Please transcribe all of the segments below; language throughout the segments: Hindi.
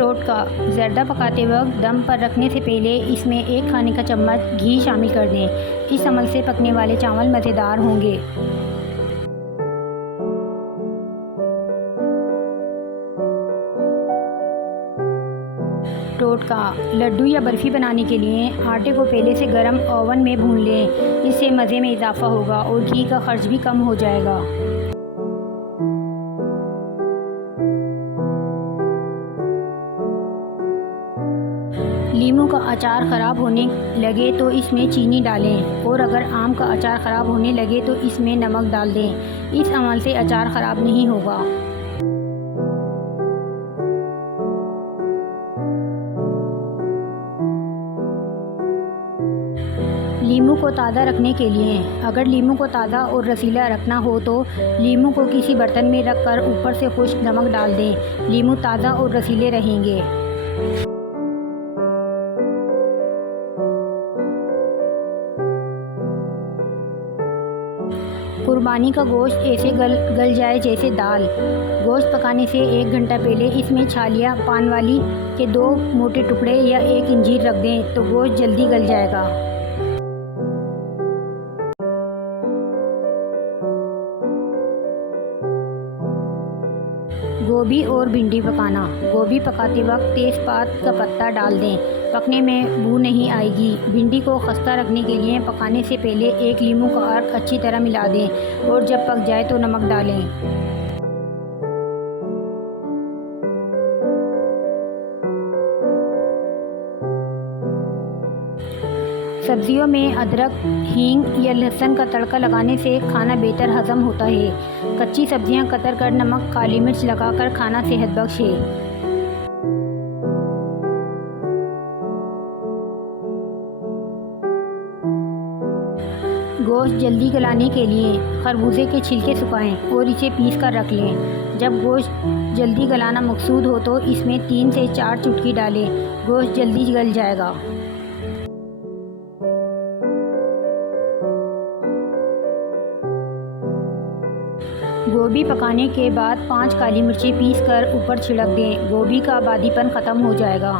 टोटका। ज़र्दा पकाते वक्त दम पर रखने से पहले इसमें 1 खाने का चम्मच घी शामिल कर दें। इस अमल से पकने वाले चावल मज़ेदार होंगे। टोटका। लड्डू या बर्फ़ी बनाने के लिए आटे को पहले से गर्म ओवन में भून लें। इससे मज़े में इजाफ़ा होगा और घी का खर्च भी कम हो जाएगा। नींबू का अचार ख़राब होने लगे तो इसमें चीनी डालें और अगर आम का अचार ख़राब होने लगे तो इसमें नमक डाल दें। इस अमल से अचार ख़राब नहीं होगा। नींबू को ताज़ा रखने के लिए अगर नींबू को ताज़ा और रसीला रखना हो तो नींबू को किसी बर्तन में रखकर ऊपर से खुश्क नमक डाल दें। नींबू ताज़ा और रसीले रहेंगे। कुर्बानी का गोश्त ऐसे गल जाए जैसे दाल। गोश्त पकाने से 1 घंटा पहले इसमें छालिया पान वाली के 2 मोटे टुकड़े या 1 अंजीर रख दें तो गोश्त जल्दी गल जाएगा। गोभी और भिंडी पकाना। गोभी पकाते वक्त तेज़पात का पत्ता डाल दें। पकने में बू नहीं आएगी। भिंडी को खस्ता रखने के लिए पकाने से पहले 1 नींबू का अर्क अच्छी तरह मिला दें और जब पक जाए तो नमक डालें। सब्जियों में अदरक, हींग या लहसुन का तड़का लगाने से खाना बेहतर हजम होता है। कच्ची सब्जियां कतर कर नमक, काली मिर्च लगाकर खाना सेहत बख्श है। गोश्त जल्दी गलाने के लिए खरबूजे के छिलके सुखाएं और इसे पीस कर रख लें। जब गोश्त जल्दी गलाना मकसूद हो तो इसमें 3 से 4 चुटकी डालें। गोश्त जल्दी गल जाएगा। गोभी पकाने के बाद 5 काली मिर्चें पीस कर ऊपर छिड़क दें। गोभी का आबादीपन ख़त्म हो जाएगा।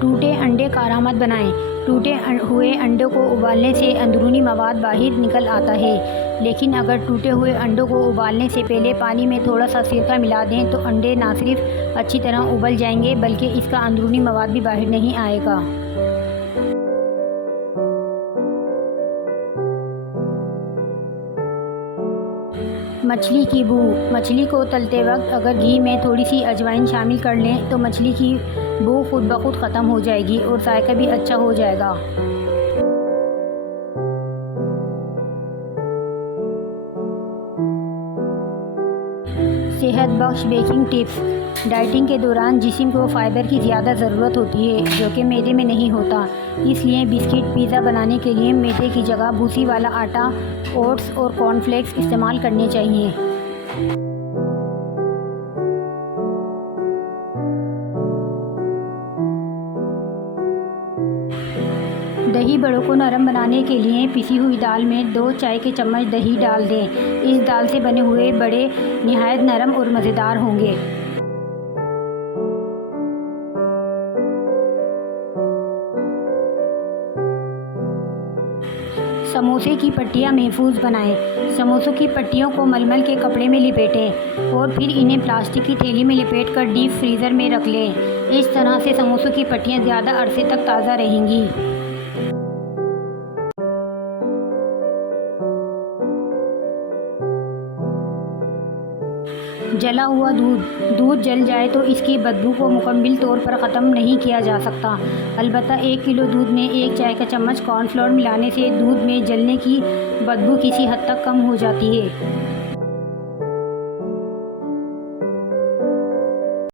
टूटे अंडे कारामद बनाएं। टूटे हुए अंडों को उबालने से अंदरूनी मवाद बाहर निकल आता है, लेकिन अगर टूटे हुए अंडों को उबालने से पहले पानी में थोड़ा सा सिरका मिला दें तो अंडे ना सिर्फ अच्छी तरह उबल जाएंगे बल्कि इसका अंदरूनी मवाद भी बाहर नहीं आएगा। मछली की बू। मछली को तलते वक्त अगर घी में थोड़ी सी अजवाइन शामिल कर लें तो मछली की बू खुद ब खुद ख़त्म हो जाएगी और जायका भी अच्छा हो जाएगा। सेहत बख्श बेकिंग टिप्स। डाइटिंग के दौरान जिस्म को फ़ाइबर की ज़्यादा ज़रूरत होती है जो कि मैदे में नहीं होता। इसलिए बिस्किट, पिज़्ज़ा बनाने के लिए मैदे की जगह भूसी वाला आटा, ओट्स और कॉर्नफ्लेक्स इस्तेमाल करने चाहिए। दही बड़ों को नरम बनाने के लिए पिसी हुई दाल में 2 चाय के चम्मच दही डाल दें। इस दाल से बने हुए बड़े निहायत नरम और मज़ेदार होंगे। समोसे की पट्टियाँ महफूज बनाएं। समोसों की पट्टियों को मलमल के कपड़े में लिपेटें और फिर इन्हें प्लास्टिक की थैली में लपेटकर डीप फ्रीज़र में रख लें। इस तरह से समोसों की पट्टियाँ ज़्यादा अरसे तक ताज़ा रहेंगी। जला हुआ दूध जल जाए तो इसकी बदबू को मुकम्मल तौर पर ख़त्म नहीं किया जा सकता। अलबत्ता 1 किलो दूध में 1 चाय का चम्मच कॉर्नफ्लोर मिलाने से दूध में जलने की बदबू किसी हद तक कम हो जाती है।